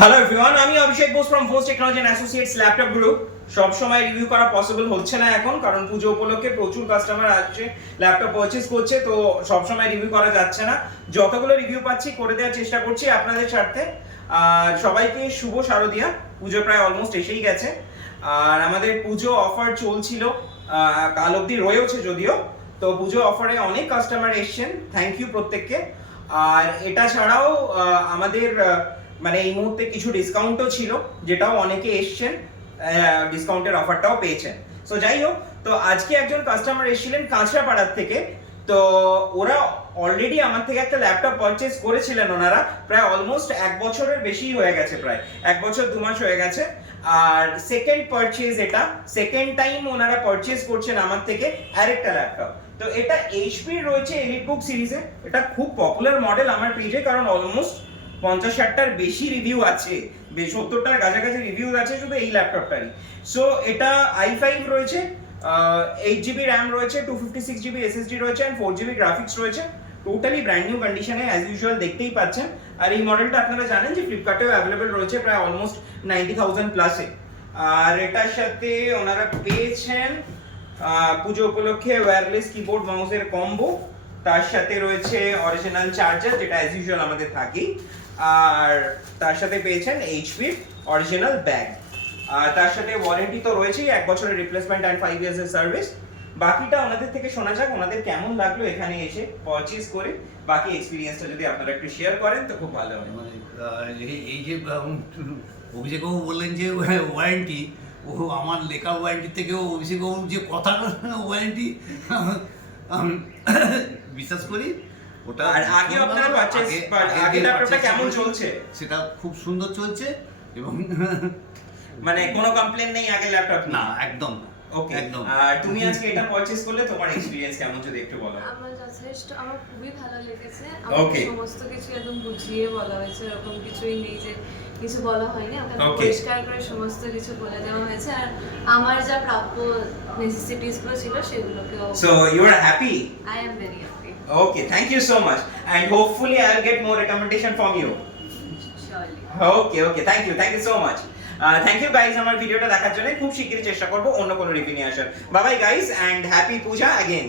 Hello everyone আমি Abhishek Bose from Force Technology and Associates laptop group সব সময় review করা পসিবল হচ্ছে না এখন, কারণ পুজো উপলক্ষে প্রচুর কাস্টমার আসছে ল্যাপটপ পারচেজ করছে, তো সব সময় রিভিউ করা যাচ্ছে না। যতগুলো রিভিউ পাচ্ছি, করে দেওয়ার চেষ্টা করছি আপনাদের স্বার্থে। আর সবাইকে শুভ শারদিয়া, পুজো প্রায় অলমোস্ট এসেই গেছে। আর আমাদের পুজো অফার চলছিল কাল অবধি রয়েছে যদিও। তো পুজো অফারে অনেক কাস্টমার এসছেন থ্যাংক ইউ প্রত্যেককে। আর এটা ছাড়াও আমাদের মানে এই মুহূর্তে কিছু ডিসকাউন্টও ছিল, যেটাও অনেকে এসছেন ডিসকাউন্টের অফারটাও পেয়েছেন। সো যাই হোক, তো আজকে একজন কাস্টমার এসেছিলেন কাঁচরাপাড়ার থেকে। তো ওরা অলরেডি আমার থেকে একটা ল্যাপটপ পারচেজ করেছিলেন ওনারা, প্রায় অলমোস্ট এক বছরের বেশি হয়ে গেছে প্রায়। এক বছর, দু মাস হয়ে গেছে। আর সেকেন্ড পারচেজ এটা সেকেন্ড টাইম ওনারা পারচেজ করছেন আমার থেকে আরেকটা ল্যাপটপ তো এটা এইচপির রয়েছে এলিটবুক সিরিজে এটা খুব পপুলার মডেল আমার পেজে কারণ অলমোস্ট পঞ্চাশ ষাটটার বেশি রিভিউ আছে সত্তরটার কাছাকাছি রিভিউ আছে শুধু এই ল্যাপটপটারই সো এটা আই ফাইভ রয়েছে এইট জিবি র্যাম রয়েছে two fifty six GB SSD রয়েছে অ্যান্ড ফোর জিবি গ্রাফিক্স রয়েছে। টোটালি ব্র্যান্ড নিউ কন্ডিশনে অ্যাজ ইউজুয়াল দেখতেই পাচ্ছেন। আর এই মডেলটা আপনারা জানেন যে ফ্লিপকার্টেও অ্যাভেলেবেল রয়েছে প্রায় অলমোস্ট নাইনটি থাউজেন্ড প্লাসে আর এটার সাথে ওনারা পেয়েছেন পুজো উপলক্ষে ওয়্যারলেস কিবোর্ড মাউসের কম্বো তার সাথে রয়েছে অরিজিনাল চার্জার যেটা অ্যাজ ইউজুয়াল আমাদের থাকেই। আর তার সাথে পেয়েছেন এইচপির অরিজিনাল ব্যাগ তার সাথে ওয়ারেন্টি তো রয়েছেই, এক বছরের রিপ্লেসমেন্ট অ্যান্ড ফাইভ ইয়ার্স এর সার্ভিস বাকিটা ওনাদের থেকে শোনা যাক, ওনাদের কেমন লাগল এখানে এসে পারচেজ করে। বাকি এক্সপিরিয়েন্সটা যদি আপনারা একটু শেয়ার করেন, তো খুব ভালো হয় মানে এই- যে অভিষেকবাবু বললেন যে ওয়ারেন্টি ও আমার লেখা ওয়ারেন্টি থেকেও অভিষেকবাবু যে কথা ওয়ারেন্টি বিশ্বাস করি ওটা আর আগে আপনারা purchase- আগে- ল্যাপটপটা কেমন চলছে? সেটা খুব সুন্দর চলছে এবং মানে কোনো কমপ্লেন নেই আগে ল্যাপটপ না একদম ওকে একদম আর তুমি আজকে এটা পারচেজ করলে তোমার এক্সপিরিয়েন্স কেমন যদি একটু বলো আমার যথেষ্ট আমার খুবই ভালো লেগেছে. আমাকে সমস্ত কিছু একদম বুঝিয়ে বলা হয়েছে এরকম কিছুই নেই যে কিছু বলা হয়নি. পরিষ্কার করে সমস্ত কিছু বলে দেওয়া হয়েছে আর আমার যা প্রাপ্য নেসেসিটিসগুলো ছিল সেগুলোকেও so you are happy I very happy Okay, thank you so much. And hopefully I'll get more recommendation from you. Surely Okay, okay. Thank you. Thank you so much. Thank you guys আমার ভিডিওটা দেখার জন্য খুব শিগগিরই চেষ্টা করব অন্য কোনো রিভিউ নিয়ে আসার bye bye guys and happy Puja again